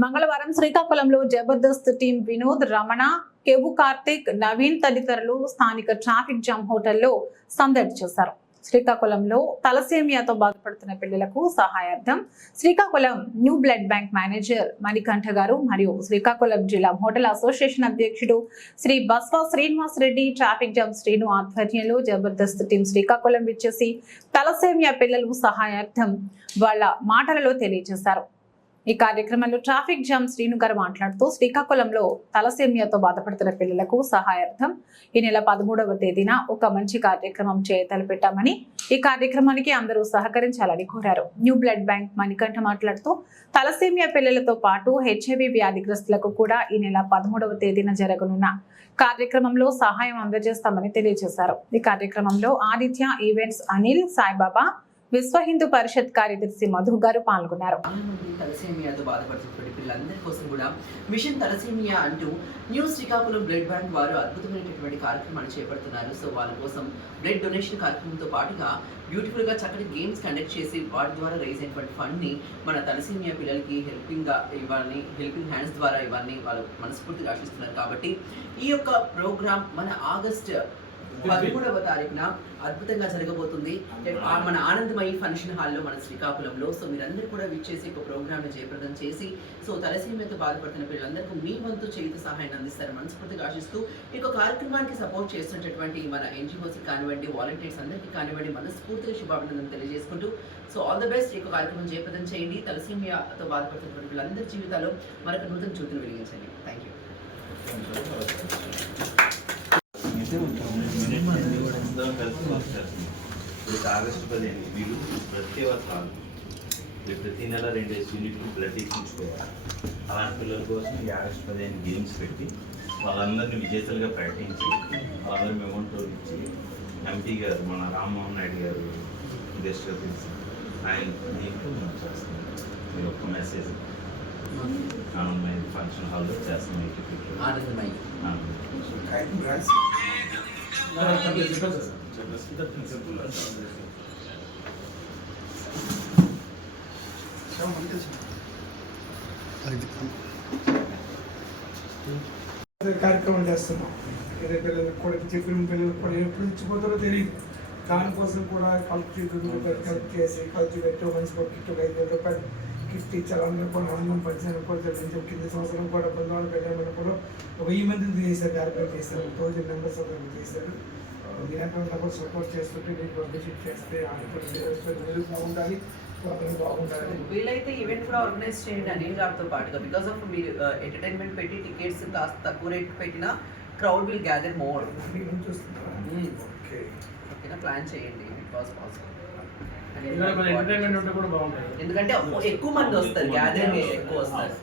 మంగళవారం శ్రీకాకుళంలో జబర్దస్త్ టీం వినోద్ రమణ కెవు కార్తిక్ నవీన్ తదితరులు స్థానిక ట్రాఫిక్ జామ్ హోటల్లో సందడి చేశారు. శ్రీకాకుళంలో తలసేమియాతో బాధపడుతున్న పిల్లలకు సహాయార్థం Srikakulam new blood bank manager Manikanta గారు మరియు శ్రీకాకుళం జిల్లా హోటల్ అసోసియేషన్ అధ్యక్షుడు శ్రీ బస్వా శ్రీనివాస్ రెడ్డి ట్రాఫిక్ జామ్ శ్రీను ఆధ్వర్యంలో జబర్దస్త్ టీం శ్రీకాకుళం విచ్చేసి తలసేమియా పిల్లలు సహాయార్థం వాళ్ళ మాటలలో తెలియజేశారు. ఈ కార్యక్రమంలో ట్రాఫిక్ జామ్ శ్రీనుగారు మాట్లాడుతూ శ్రీకాకుళంలో తలసేమియాతో బాధపడుతున్న పిల్లలకు సహాయార్థం ఈ నెల పదమూడవ తేదీన ఒక మంచి కార్యక్రమం చేయతలపెట్టామని ఈ కార్యక్రమానికి అందరూ సహకరించాలని కోరారు. న్యూ బ్లడ్ బ్యాంక్ మణికంఠ మాట్లాడుతూ తలసేమియా పిల్లలతో పాటు హెచ్ఐవి వ్యాధిగ్రస్తులకు కూడా ఈ నెల పదమూడవ తేదీన జరగనున్న కార్యక్రమంలో సహాయం అందజేస్తామని తెలియజేశారు. ఈ కార్యక్రమంలో ఆదిత్య ఈవెంట్స్ అనిల్ సాయిబాబా విశ్వ హిందూ పరిషత్ కార్యదర్శి మధు గారు పాల్గొన్నారు. తలసేమియాతో బాధపడుతున్నటువంటి పిల్లలందరి కోసం కూడా మిషన్ తలసేమియా అంటూ న్యూ శ్రీకాకుళం బ్లడ్ బ్యాంక్ వారు అద్భుతమైనటువంటి కార్యక్రమాలు చేపడుతున్నారు. సో వాళ్ళ కోసం బ్లడ్ డొనేషన్ కార్యక్రమంతో పాటుగా బ్యూటిఫుల్గా చక్కటి గేమ్స్ కండక్ట్ చేసి వాటి ద్వారా రైజ్ అయినటువంటి ఫండ్ని మన తలసేమియా పిల్లలకి హెల్పింగ్గా ఇవ్వాలని హెల్పింగ్ హ్యాండ్స్ ద్వారా ఇవ్వాలని వాళ్ళు మనస్ఫూర్తిగా ఆశిస్తున్నారు. కాబట్టి ఈ యొక్క ప్రోగ్రామ్ మన ఆగస్ట్ పదమూడవ తారీఖున అద్భుతంగా జరగబోతుంది. మన ఆనందమయ ఫంక్షన్ హాల్లో మన శ్రీకాకుళంలో. సో మీరందరూ కూడా విచ్చేసి ఒక ప్రోగ్రామ్ జయప్రదం చేసి సో తలసీమతో బాధపడుతున్న పిల్లలందరికీ మీ వంతు చేతి సహాయాన్ని అందిస్తారు మనస్ఫూర్తిగా ఆశిస్తూ ఈ యొక్క కార్యక్రమానికి సపోర్ట్ చేస్తున్నటువంటి మన ఎన్జిఓస్ కానివ్వండి వాలంటీర్స్ అందరికీ కానివ్వండి మనస్ఫూర్తిగా శుభాభినందనలు తెలియజేసుకుంటూ సో ఆల్ ద బెస్ట్ ఈ యొక్క కార్యక్రమం జయప్రదం చేయండి. తలసీమియాతో బాధపడుతున్నటువంటి పిల్లలందరి జీవితాల్లో మరొక నూతన జ్యోతిని వెలిగించండి. థ్యాంక్ యూ అందరం కలిసి వర్క్ చేస్తున్నాం ఇప్పుడు ఆగస్టు పదిహేను మీరు ప్రతి ఒక్క మీరు ప్రతి నెల రెండు యూనిట్లు బ్లడ్ ఇచ్చించుకోవాలి అలాంటి పిల్లల కోసం ఈ ఆగస్టు పదిహేను గేమ్స్ పెట్టి వాళ్ళందరినీ విజేతలుగా ప్రకటించి వాళ్ళందరూ మెమోంటో ఇచ్చి ఎంపీ గారు మన రామ్మోహన్ నాయుడు గారు గెస్ట్గా తెలిసి ఆయన దీంట్లో మనం చేస్తున్నాం మీరు ఒక మెసేజ్ ఆనందమైన ఫంక్షన్ హాల్లో చేస్తున్నాం ఎయిటీ కార్యక్రమం చేస్తున్నాం. వేరే పిల్లలకు కూడా చెప్పిన పిల్లలకు కూడా ఎప్పుడు ఇచ్చిపోతారో తెలియదు దానికోసం కూడా కలుపు చేతులు చేసి కలిసి పెట్టి మంచి ఒక కిట్ ఒక ఐదు వేల రూపాయలు. ఇచ్చారు అందరూ కూడా ఆనందం పంచాను కూడా తెలియదు కింద సంవత్సరం కూడా పెట్టామని కూడా ఒక వెయ్యి మందిని చేశారు కార్యక్రమం చేశారు థౌజండ్ మెంబర్స్ అందరూ చేశారు కూడా సపోర్ట్ చేస్తుంటే మీకు విజిట్ చేస్తే ఆంధ్రప్రదేశ్ బాగుండాలి వీలైతే ఈవెంట్ కూడా ఆర్గనైజ్ చేయండి అనిల్ గారితో పాటుగా. బికాస్ ఆఫ్ మీరు ఎంటర్టైన్మెంట్ పెట్టి టికెట్స్ కాస్త తక్కువ రేట్ పెట్టినా క్రౌడ్ విల్ గ్యాదర్ మోర్ ఓకేనా? ప్లాన్ చేయండి. ఇట్ వాస్ బాగుంటుంది ఎందుకంటే ఎక్కువ మంది వస్తారు గ్యాదరింగ్ ఎక్కువ వస్తారు.